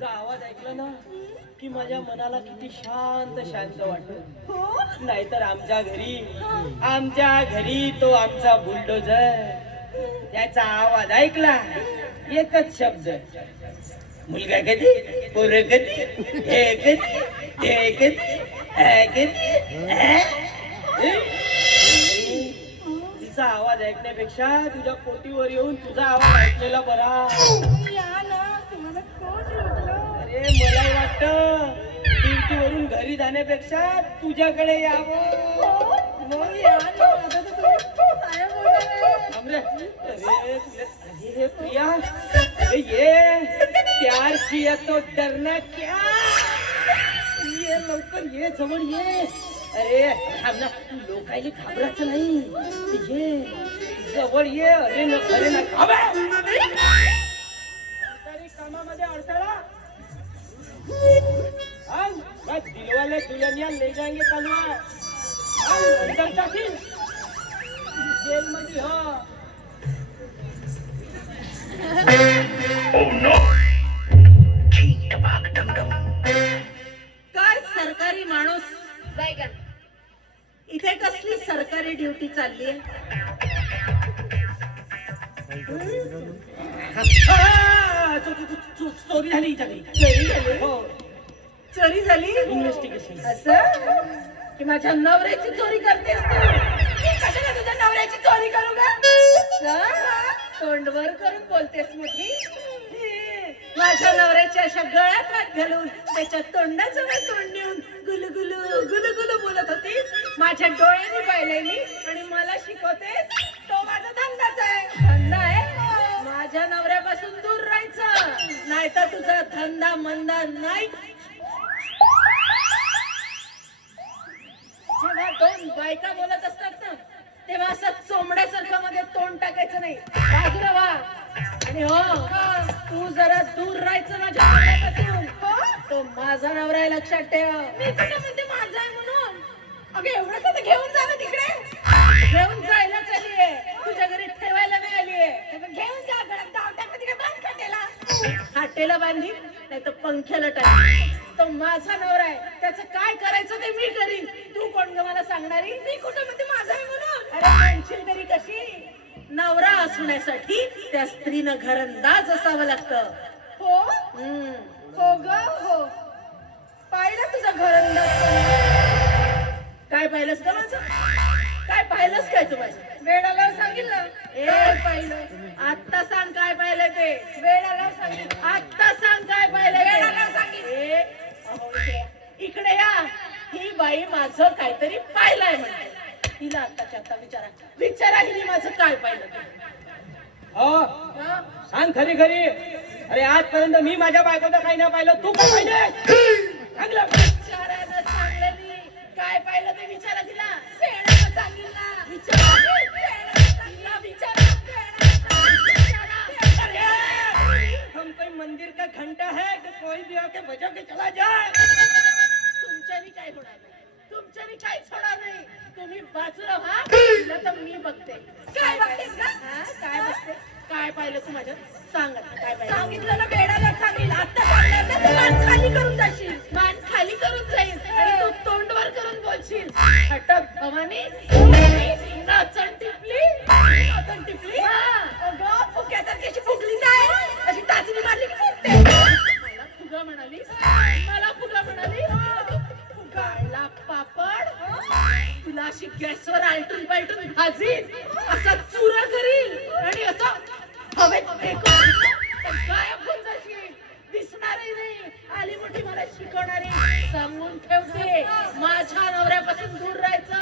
तुझा आवाज ऐकला ना की माझ्या मनाला किती शांत शांत वाटत. हो नाहीतर आमच्या घरी तो आमचा बुलडोझर, त्याचा आवाज ऐकला एकच शब्द, मुलगा कधी, पोरं कधी, हे कधी, ते कधी, तिचा आवाज ऐकण्यापेक्षा तुझ्या पोटीवर येऊन तुझा आवाज ऐकलेला बरा. या ना तुम्हाला कोण लुटलं? अरे मला वाटतं ड्युटीवरून घरी जाण्यापेक्षा तुझ्याकडे यावं. मग या ना आता तर तुम्ही काय बोलताय? थांब रे. अरे प्रिया, अरे ये प्यार किया तो डरना क्या, ये लवकर ये, जवळ ये. अरे थांब ना, लोकायला घाबरायचं नाही, ये जवळ ये. अरे न खरे ना कामामध्ये अडथळा. दिलवाले दुल्हनिया ले जाएंगे चालू आहे. अंदर टाकील जेल मध्ये. हा काय सरकारी माणूस इथे कसली सरकारी ड्युटी चालली आहे? चोरी झाली चोरी झाली? हो. चोरी झाली? इन्व्हेस्टिगेशन. असं की माझ्या नवऱ्याची चोरी करतेस तू? मी कशाला तुझ्या नवऱ्याची चोरी करू का? तोंडवर करून बोलतेस मोठी. माझ्या नवऱ्याच्या अशा गळ्यात हात घालून त्याच्या तोंडाचं तोंड नेऊन गुलगुलू गुलगुलू बोलत होतीस. माझ्या डोळ्यांनी पाहिलंय मी आणि मला शिकवतेस. तो माझा धंदाच आहे. धंदा आहे? माझ्या नवऱ्यापासून दूर राहायचं, नाहीतर तुझा धंदा मंदा नाही. जेव्हा दोन बायका बोलत असतात ना, तेव्हा असं चोमड्यासारखं मध्ये तोंड टाकायचं नाही, बाजूला व्हा. आणि हो, तू जरा दूर राहायचं माझ्या नवऱ्यापासून. तो माझा नवरा आहे, लक्षात ठेव. मी तुला म्हणते माझा आहे म्हणून. अगं एवढंच आता घेऊन जा ना तिकडे. घेऊन जायला चालली आहे, तुझ्या घरी ठेवायला नाही आली आहे. घेऊन जा, गळ्यात दाव टाक तिकडे, बांध खाटेला. खाटेला बांधी नाही तर पंख्याला टाक. तो माझा नवरा आहे, त्याचं काय करायचं ते मी करीन. तू कोण ग मला सांगणारी? मी कुठं म्हणते माझा आहे म्हणून. अरे म्हणशील तरी कशी? नवरा असण्यासाठी त्या स्त्रीनं घरंदाज असावं लागतं. हो हो ग हो. पाहिलं तुझं घरंदाज? काय पाहिलंस का माझं? काय पाहिलंस काय तू माझं? वेळाला सांगेल ना. ए पाहिलं आत्ता सांग काय पाहिलं ते. वेळाला सांगेल आत्ता सांग काय पाहिलं. वेळाला सांगेल. इकडे या. ही बाई माझं काहीतरी पाहिलंय म्हणते. तिला आत्ताच्या आता विचारा हिने माझं काय पाहिलं. हो सांग खरी खरी. अरे आजपर्यंत मी माझ्या बायकोचं काही नाही पाहिलं, तू काय पाहिलं? चांगलं विचारायला चांगलं काय पाहिलं ते विचारा तिला. वेळाला सांगेल ना. विचारा हम कोई मंदिर का घंटा है कि कोई भी आके बजा के चला जाए. तुमच्यानी काय होणार नाही, तुमच्यानी काहीच होणार नाही. तुम्ही बाजूला व्हा, तिला तर मी बघते. काय बघतेस का? काय बघते? काय पाहिलं तू माझ्या? सांग काय पाहिलं. सांगितलं ना वेळाला सांगेल. आता सांगणार ना तू मान खाली करून जाशील. मान खाली करून जाईल आणि तू तोंडवर करून बोलशील. हटक भवानी, नाचण टिपली, नाचण टिपली. अगं फुक्यासारखी अशी फुगली काय? अशी टाचणी मारली की फुगते. मला फुगा म्हणालीस? मला फुगा म्हणाली? फुगायला पापड तुला अशी गॅसवर आलटून पालटून भाजील, असा चुरा करील आणि असं हवेत फेकून गायब होऊन जाशील. दिसणारही नाही. आली मोठी मला शिकवणारी. सांगून ठेवते, माझ्या नवऱ्यापासून दूर राहायचं.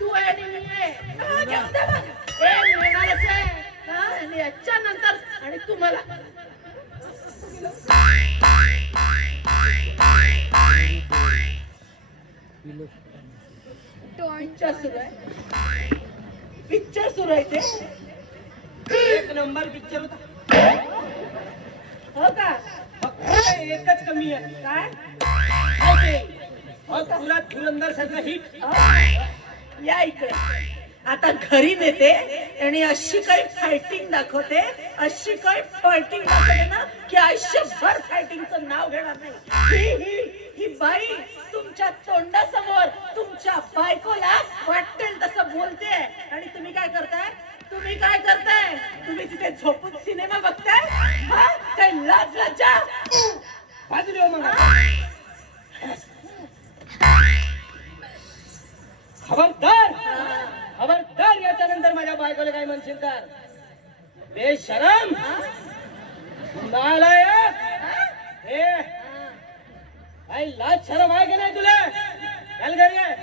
तू आहे आणि मी आहे. हे मिळणारच आहे आणि याच्या नंतर आणि तुम्हाला पिक्चर सुरू आहे. पिक्चर सुरू आहे ते. एक नंबर पिक्चर होता. हो का? फक्त एकच कमी आहे. काय? तुला धुरंधर सारखा हिट. या इकडे. आता घरी नेते आणि अशी काही फायटिंग दाखवते, अशी काही फायटिंग दाखवते ना की आयुष्यभर फायटिंगचं नाव घेणार नाही. ही बाई तुमच्या तोंडासमोर तुमच्या बायकोला वाटेल तसं बोलते आणि तुम्ही काय करताय? तुम्ही तिथे झोपून सिनेमा बघताय? हा? काही लाज लज्जा? बाजूला हो मग. खबरदार खबरदार, याच्यानंतर माझ्या बायकोला काय म्हणशील तर. बेशरम, नालायक, हे काय लाज शरम आहे की नाही तुला? चल घरी ये.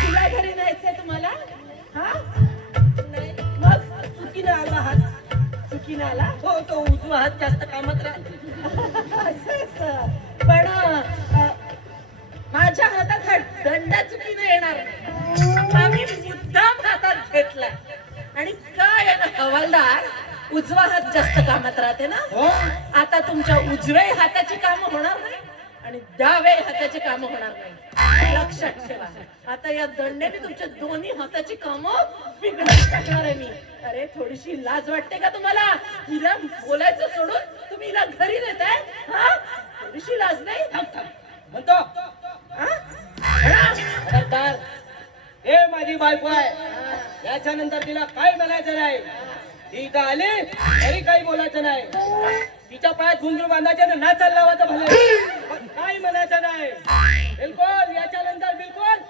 तिला घरी न्यायचंय तुम्हाला? हा? मग चुकीनं आला हात, चुकीनं आला. हो, तो उजवा हात जास्त कामात राहतो. पण माझ्या हातात हा दंडा चुकीनं येणार नाही. आम्ही मुद्दाम हातात घेतला आणि काय आहे ना हवालदार, उजवा हात जास्त कामात राहते ना. हो, आता तुमच्या उजव्या हाताची कामं होणार नाही आणि डाव्या हाताची कामं होणार नाही. लक्षात ठेवा. आता या दंड्याने तुमच्या दोन्ही हाताची कामं बिघडून टाकणार आहे मी. अरे थोडीशी लाज वाटते का तुम्हाला? हिला बोलायचं सोडून तुम्ही हिला घरी नेताय? हा? थोडीशी लाज नाही? थांब थांब म्हणतो. हा? खबरदार, हे माझी बायको आहे. याच्यानंतर तिला काय म्हणायचं नाही. ती इथं आली तरी काही बोलायचं नाही. तिच्या पायात घुंगरू बांधायचे ना नाचायला लावायचं भले, पण काही म्हणायचं नाही. बिलकुल, याच्यानंतर बिलकुल.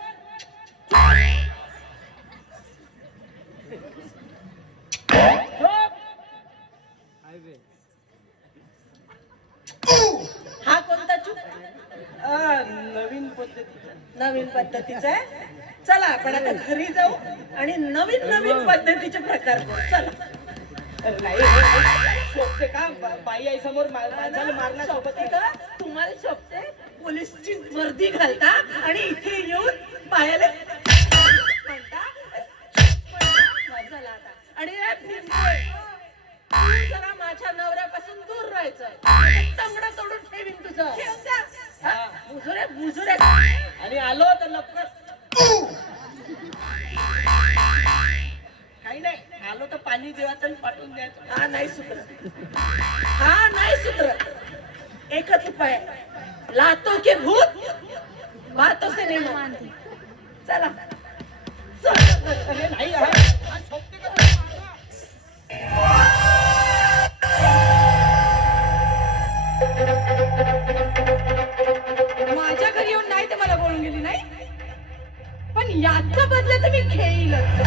हा कोणता चूक? नवीन पद्धतीचा. नवीन पद्धतीचा आहे. चला आपण आता घरी जाऊ आणि नवीन नवीन पद्धतीचे प्रकार करू. चला. नाही शोभते का बाई आई समोर माणसाला मारला सोबत शोभते का? तुम्हाला शोभते? पोलीसची वर्दी घालता आणि इथे येऊन पायाला म्हणता झाला आता. आणि ए भिंगोळ, तू जरा माझ्या नवऱ्यापासून दूर राहायचं. तंगड तोडून ठेवीन तुझं. हा? मुजुरे आणि आलो तर लवकर. काही नाही, आलो तर पाणी देवाचं आणि पाठवून द्यायचं. हा नाही सुधरत. हा नाही सुधरत. एकच उपाय आहे. लातो के भूत बातों से नहीं मानती. चला अरे नाही आहे. हा शोभते का? माझ्या घरी येऊन नाही ते मला बोलून गेली नाही, पण याचा बदला तर मी घेईलच.